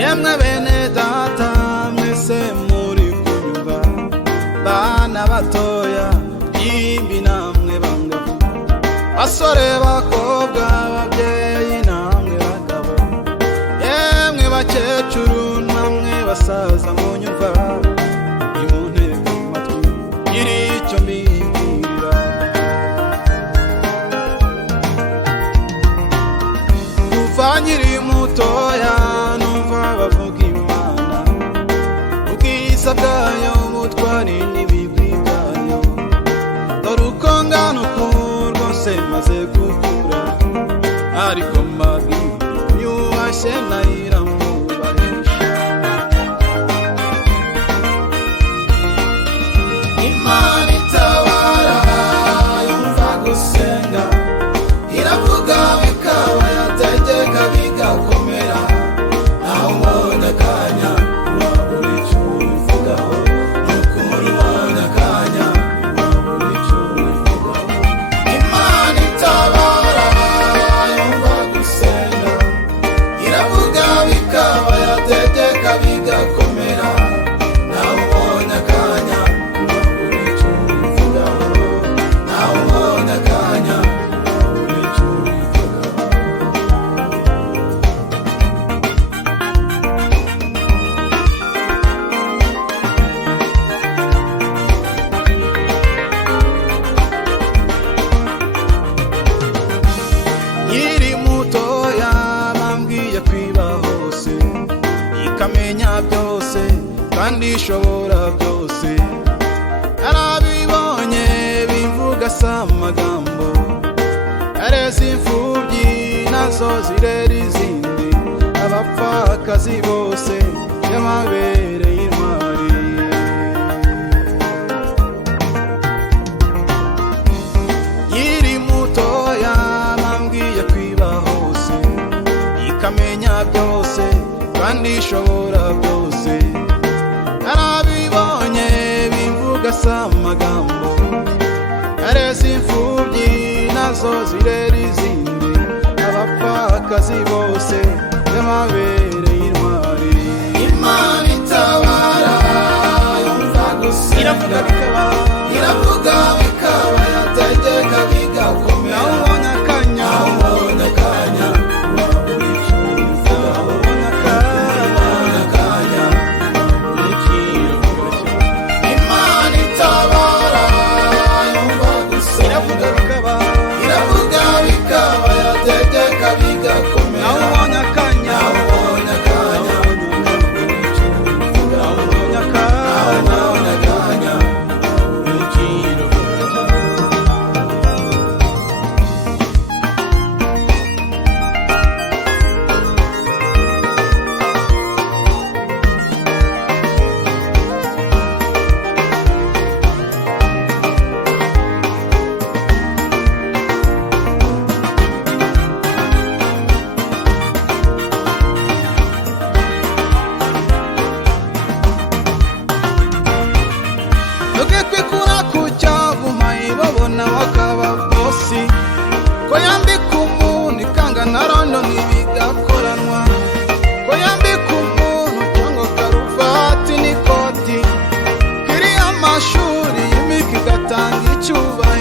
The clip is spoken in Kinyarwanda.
Yemwe bene data mwese muri kunyumva, bana batoya imbi namwe bangavu, basore bakobwa babyeyi namwe bagabo, yemwe bakecuru namwe basaza munyumva, nimuntege amatwi iri icyo mbibwira. Kuva nkiri mutoya bavuga Imana, ubwiza bwayo, ubutwari n'ibigwi bwayo, dore uko ngana uku rwose maze gukura, ariko mbabwira yubashye nayo iramwubahisha. Imana itabara yumva gusenga, iravuga bikaba, yategeka bigakomera, ikamenya byose kandi ishobora byose, narabibonye bivuga si amagambo, yareze imfubyi nazo zirera izindi, abapfakazi bose yababereye intwari. Nkiri mutoya bambwiye kwiba hose, ikamenya byose kandi ishobora byose, narabibonye bivuga si amagambo, yareze imfubyi nazo zirera izindi, abapfakazi bose yababereye intwari. Imana itabara yumva gusenga, iravuga bikaba, iravuga bikaba, yategeka bigakomera, nawe ubonye akanya, ko yambika umuntu ikanga na London bigakoranwa, ko yambika umuntu cyangwa karuvati n'ikoti, kiriya amashuri y'imika igatanga icyubahiro.